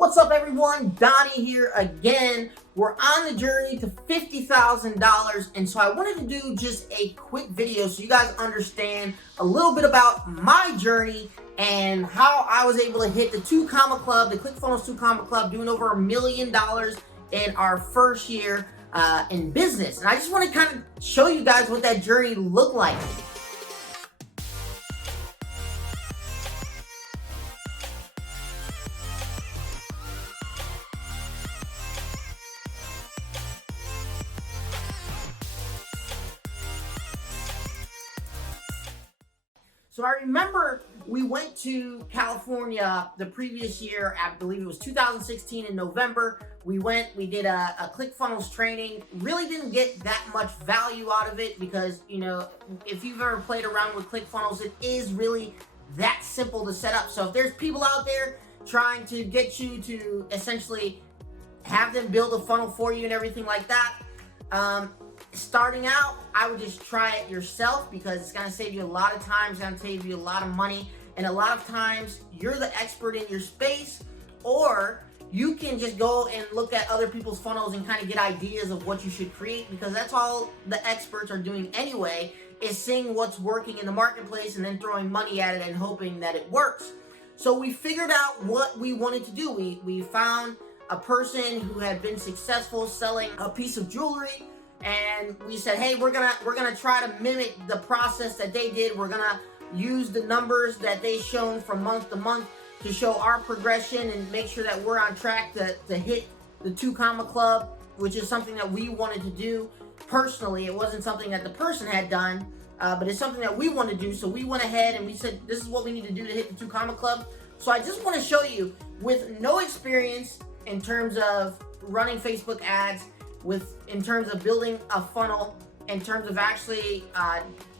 What's up, everyone? Donnie here again. We're on the journey to $50,000, and so I wanted to do just a quick video so you guys understand a little bit about my journey and how I was able to hit the 2 Comma Club, the ClickFunnels 2 Comma Club, doing over $1 million in our first year in business. And I just want to kind of show you guys what that journey looked like. So I remember we went to California the previous year, I believe it was 2016 in November. We did a ClickFunnels training. Really didn't get that much value out of it because, you know, if you've ever played around with ClickFunnels, it is really that simple to set up. So if there's people out there trying to get you to essentially have them build a funnel for you and everything like that, starting out, I would just try it yourself because it's going to save you a lot of time, it's going to save you a lot of money, and a lot of times you're the expert in your space, or you can just go and look at other people's funnels and kind of get ideas of what you should create, because that's all the experts are doing anyway, is seeing what's working in the marketplace and then throwing money at it and hoping that it works. So we figured out what we wanted to do. We found a person who had been successful selling a piece of jewelry, and we said, hey, we're gonna try to mimic the process that they did. We're gonna use the numbers that they shown from month to month to show our progression and make sure that we're on track to hit the 2 Comma Club, which is something that we wanted to do personally. It wasn't something that the person had done, but it's something that we want to do. So we went ahead and we said, this is what we need to do to hit the 2 Comma Club. So I just want to show you, with no experience in terms of running Facebook ads, in terms of building a funnel, in terms of actually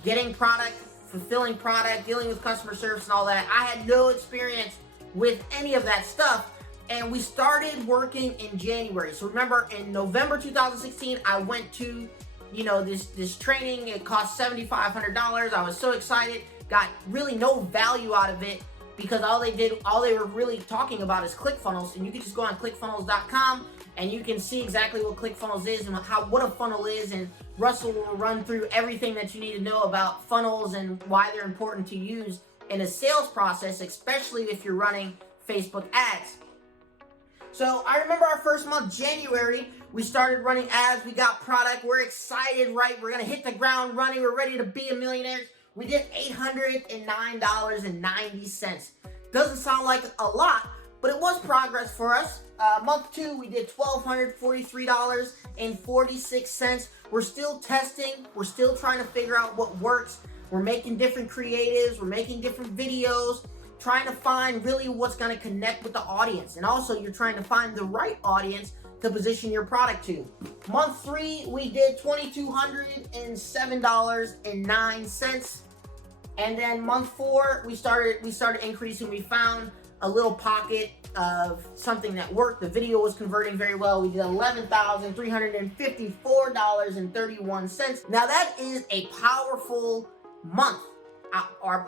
getting product, fulfilling product, dealing with customer service and all that. I had no experience with any of that stuff, and we started working in January. So remember, in November 2016, I went to, you know, this training. It cost $7,500. I was so excited, got really no value out of it because all they were really talking about is ClickFunnels, and you can just go on clickfunnels.com and you can see exactly what ClickFunnels is and what a funnel is, and Russell will run through everything that you need to know about funnels and why they're important to use in a sales process, especially if you're running Facebook ads. So I remember our first month, January, we started running ads, we got product, we're excited, right? We're gonna hit the ground running, we're ready to be a millionaire. We did $809.90. Doesn't sound like a lot, but it was progress for us. Month 2, we did $1,243.46. We're still testing. We're still trying to figure out what works. We're making different creatives. We're making different videos, trying to find really what's going to connect with the audience. And also, you're trying to find the right audience to position your product to. Month 3, we did $2,207.09. And then month 4, we started increasing. We found a little pocket of something that worked. The video was converting very well. We did $11,354.31. Now that is a powerful month.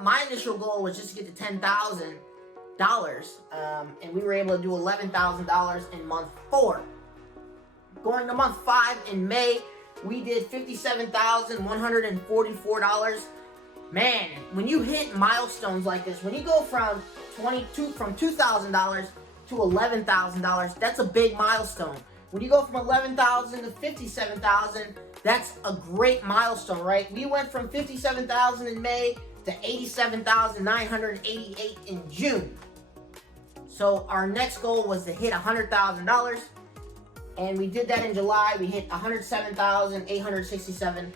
My initial goal was just to get to $10,000, and we were able to do $11,000 in month 4. Going to month 5 in May, we did $57,144. Man, when you hit milestones like this, when you go from $2,000 to $11,000, that's a big milestone. When you go from $11,000 to $57,000, that's a great milestone, right? We went from $57,000 in May to $87,988 in June. So our next goal was to hit $100,000, and we did that in July. We hit $107,867,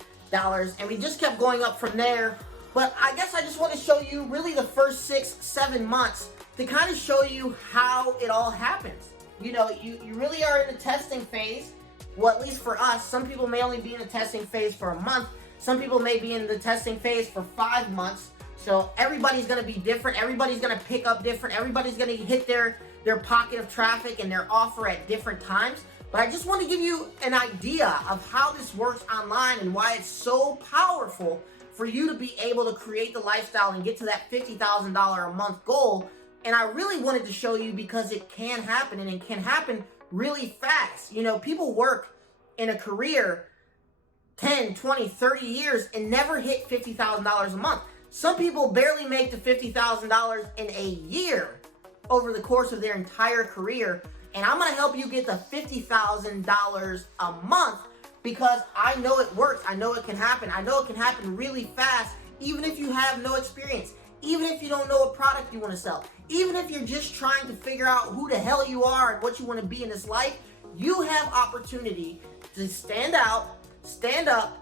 and we just kept going up from there. But I guess I just want to show you really the first 6-7 months to kind of show you how it all happens. You know, you really are in the testing phase. Well, at least for us, some people may only be in the testing phase for a month. Some people may be in the testing phase for 5 months. So everybody's going to be different. Everybody's going to pick up different. Everybody's going to hit their pocket of traffic and their offer at different times. But I just want to give you an idea of how this works online and why it's so powerful for you to be able to create the lifestyle and get to that $50,000 a month goal And I really wanted to show you because it can happen, and it can happen really fast. You know, people work in a career 10, 20, 30 years and never hit $50,000 a month. Some people barely make the $50,000 in a year over the course of their entire career. And I'm going to help you get the $50,000 a month because I know it works. I know it can happen. I know it can happen really fast, even if you have no experience, even if you don't know what product you want to sell, even if you're just trying to figure out who the hell you are and what you want to be in this life. You have opportunity to stand out, stand up,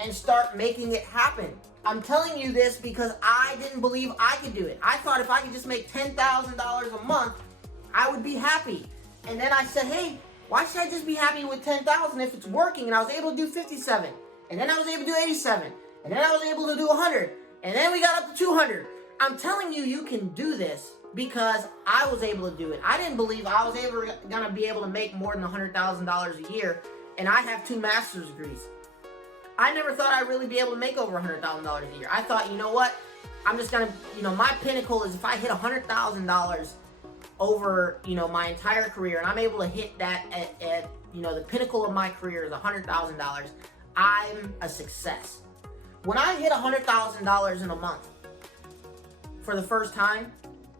and start making it happen. I'm telling you this because I didn't believe I could do it. I thought if I could just make $10,000 a month, I would be happy. And then I said, hey, why should I just be happy with $10,000 if it's working? And I was able to do 57. And then I was able to do 87. And then I was able to do 100. And then we got up to 200. I'm telling you, you can do this because I was able to do it. I didn't believe I was ever going to be able to make more than $100,000 a year. And I have 2 master's degrees. I never thought I'd really be able to make over $100,000 a year. I thought, you know what? I'm just going to, my pinnacle is if I hit $100,000 over, my entire career, and I'm able to hit that at the pinnacle of my career is $100,000, I'm a success. When I hit $100,000 in a month for the first time,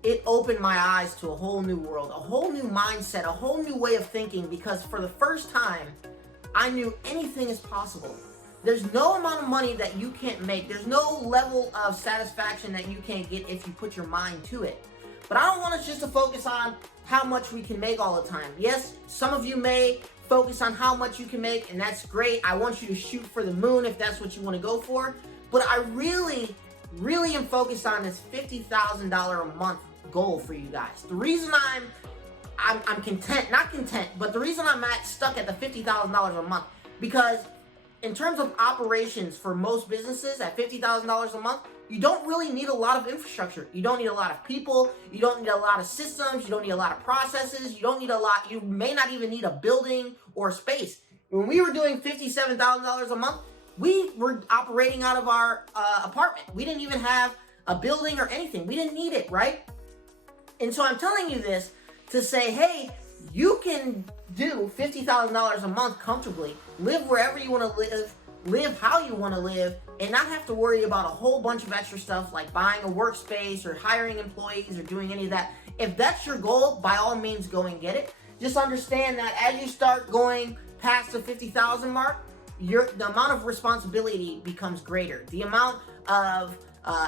it opened my eyes to a whole new world, a whole new mindset, a whole new way of thinking, because for the first time, I knew anything is possible. There's no amount of money that you can't make. There's no level of satisfaction that you can't get if you put your mind to it. But I don't want us just to focus on how much we can make all the time. Yes, some of you may focus on how much you can make, and that's great. I want you to shoot for the moon if that's what you want to go for. But I really am focused on this $50,000 a month goal for you guys. The reason I'm content, not content, but the reason I'm stuck at the $50,000 a month, because in terms of operations for most businesses at $50,000 a month, you don't really need a lot of infrastructure. You don't need a lot of people. You don't need a lot of systems. You don't need a lot of processes. You may not even need a building or space. When we were doing $57,000 a month, we were operating out of our apartment. We didn't even have a building or anything. We didn't need it, right? And so I'm telling you this to say, hey, you can do $50,000 a month comfortably, live wherever you want to live how you want to live, and not have to worry about a whole bunch of extra stuff like buying a workspace or hiring employees or doing any of that. If that's your goal, by all means, go and get it. Just understand that as you start going past the 50,000 mark, the amount of responsibility becomes greater. The amount of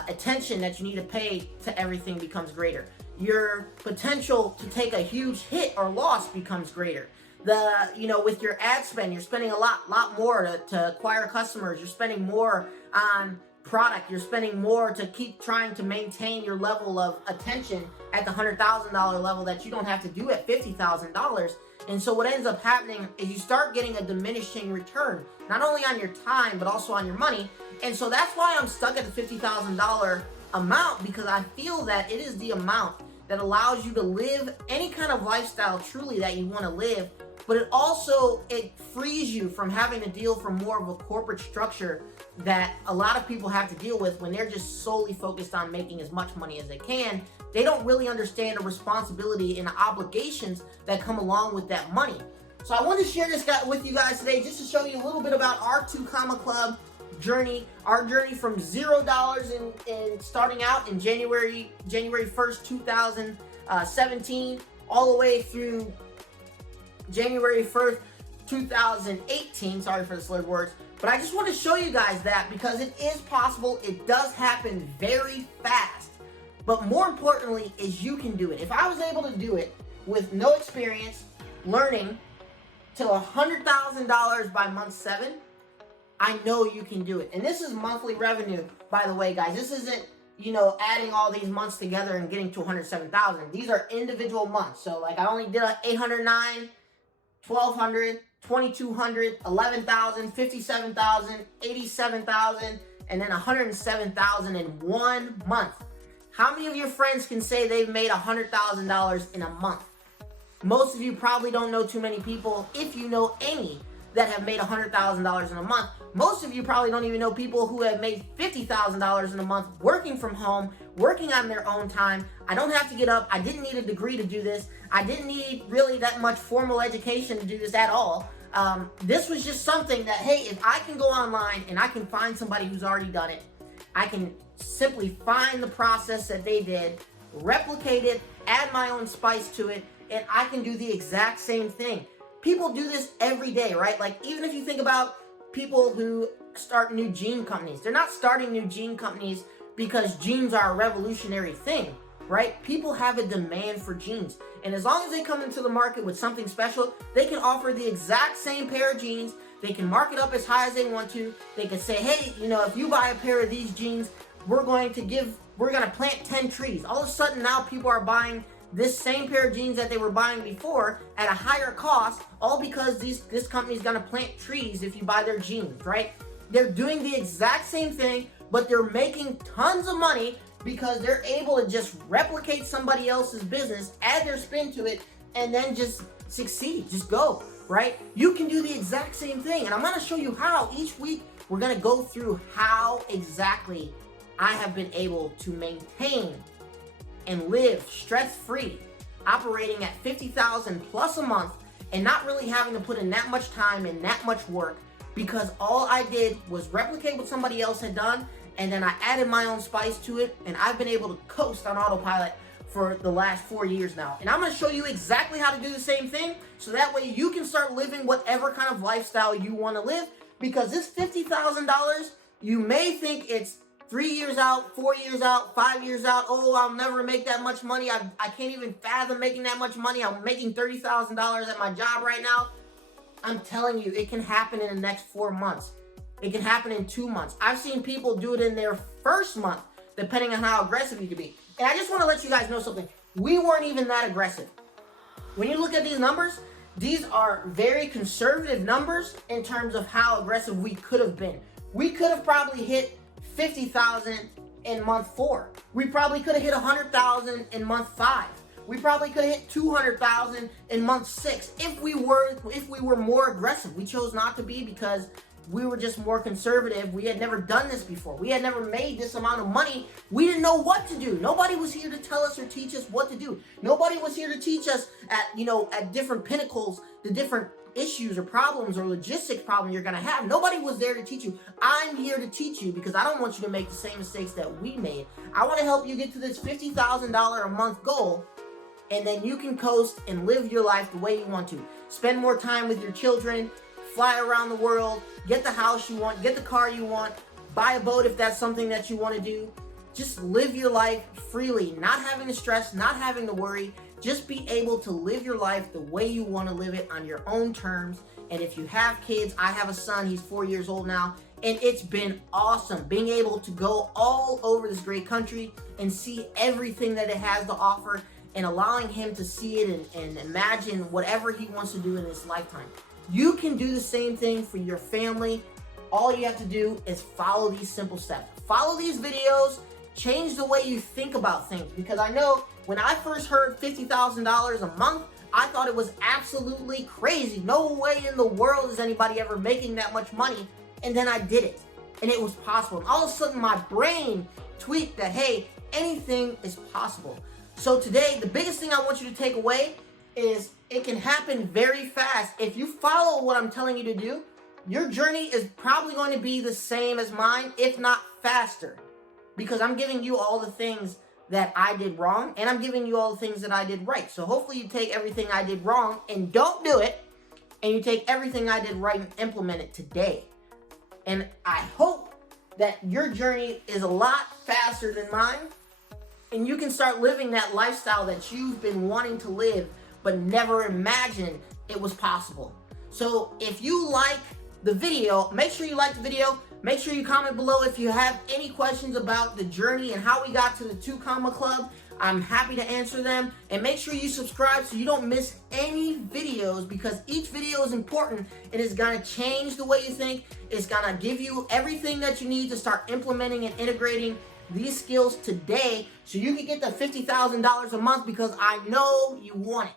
attention that you need to pay to everything becomes greater. Your potential to take a huge hit or loss becomes greater. With your ad spend, you're spending a lot more to acquire customers. You're spending more on product. You're spending more to keep trying to maintain your level of attention at the $100,000 level that you don't have to do at $50,000. And so what ends up happening is you start getting a diminishing return, not only on your time, but also on your money. And so that's why I'm stuck at the $50,000 amount, because I feel that it is the amount that allows you to live any kind of lifestyle truly that you want to live. But it frees you from having to deal from more of a corporate structure that a lot of people have to deal with when they're just solely focused on making as much money as they can. They don't really understand the responsibility and the obligations that come along with that money. So I wanted to share this with you guys today just to show you a little bit about our 2 Comma Club journey, our journey from $0 in starting out in January 1st, 2017, all the way through January 1st, 2018. Sorry for the slurred words. But I just want to show you guys that because it is possible. It does happen very fast. But more importantly is you can do it. If I was able to do it with no experience, learning to $100,000 by month 7, I know you can do it. And this is monthly revenue, by the way, guys. This isn't, adding all these months together and getting to 107,000. These are individual months. So like I only did 809, 1,200, 2,200, 11,000, 57,000, 87,000, and then 107,000 in 1 month. How many of your friends can say they've made $100,000 in a month? Most of you probably don't know too many people, if you know any, that have made $100,000 in a month. Most of you probably don't even know people who have made $50,000 in a month working from home, working on their own time. I don't have to get up. I didn't need a degree to do this. I didn't need really that much formal education to do this at all. This was just something that, hey, if I can go online and I can find somebody who's already done it, I can simply find the process that they did, replicate it, add my own spice to it, and I can do the exact same thing. People do this every day, right? Like, even if you think about people who start new jean companies, they're not starting new jean companies because jeans are a revolutionary thing, right? People have a demand for jeans. And as long as they come into the market with something special, they can offer the exact same pair of jeans. They can mark it up as high as they want to. They can say, hey, you know, if you buy a pair of these jeans, we're going to plant 10 trees. All of a sudden now people are buying this same pair of jeans that they were buying before at a higher cost, all because this company's gonna plant trees if you buy their jeans, right? They're doing the exact same thing, but they're making tons of money because they're able to just replicate somebody else's business, add their spin to it, and then just succeed, just go, right? You can do the exact same thing, and I'm gonna show you how. Each week, we're gonna go through how exactly I have been able to maintain and live stress-free, operating at $50,000 plus a month and not really having to put in that much time and that much work, because all I did was replicate what somebody else had done, and then I added my own spice to it, and I've been able to coast on autopilot for the last 4 years now. And I'm gonna show you exactly how to do the same thing, so that way you can start living whatever kind of lifestyle you wanna live, because this $50,000, you may think it's 3 years out, 4 years out, 5 years out. Oh, I'll never make that much money. I can't even fathom making that much money. I'm making $30,000 at my job right now. I'm telling you, it can happen in the next 4 months. It can happen in 2 months. I've seen people do it in their first month, depending on how aggressive you can be. And I just want to let you guys know something. We weren't even that aggressive. When you look at these numbers, these are very conservative numbers in terms of how aggressive we could have been. We could have probably hit 50,000 in month 4. We probably could have hit 100,000 in month 5. We probably could have hit 200,000 in month 6 if we were more aggressive. We chose not to be because we were just more conservative. We had never done this before. We had never made this amount of money. We didn't know what to do. Nobody was here to tell us or teach us what to do. Nobody was here to teach us at different pinnacles, the different issues or problems or logistics problem you're gonna have. Nobody was there to teach you. I'm here to teach you because I don't want you to make the same mistakes that we made. I want to help you get to this $50,000 a month goal, and then you can coast and live your life the way you want to. Spend more time with your children, fly around the world, get the house you want, get the car you want, buy a boat if that's something that you want to do. Just live your life freely, not having to stress, not having to worry. Just be able to live your life the way you want to live it on your own terms. And if you have kids, I have a son, he's 4 years old now, and it's been awesome being able to go all over this great country and see everything that it has to offer, and allowing him to see it and imagine whatever he wants to do in his lifetime. You can do the same thing for your family. All you have to do is follow these simple steps. Follow these videos, change the way you think about things, because I know when I first heard $50,000 a month, I thought it was absolutely crazy. No way in the world is anybody ever making that much money. And then I did it, and it was possible. And all of a sudden, my brain tweaked that, hey, anything is possible. So today, the biggest thing I want you to take away is it can happen very fast. If you follow what I'm telling you to do, your journey is probably going to be the same as mine, if not faster, because I'm giving you all the things that I did wrong, and I'm giving you all the things that I did right. So hopefully you take everything I did wrong and don't do it, and you take everything I did right and implement it today. And I hope that your journey is a lot faster than mine, and you can start living that lifestyle that you've been wanting to live but never imagined it was possible. So if you like the video, make sure you like the video. Make sure you comment below if you have any questions about the journey and how we got to the 2 Comma Club. I'm happy to answer them. And make sure you subscribe so you don't miss any videos, because each video is important. It is going to change the way you think. It's going to give you everything that you need to start implementing and integrating these skills today so you can get the $50,000 a month, because I know you want it.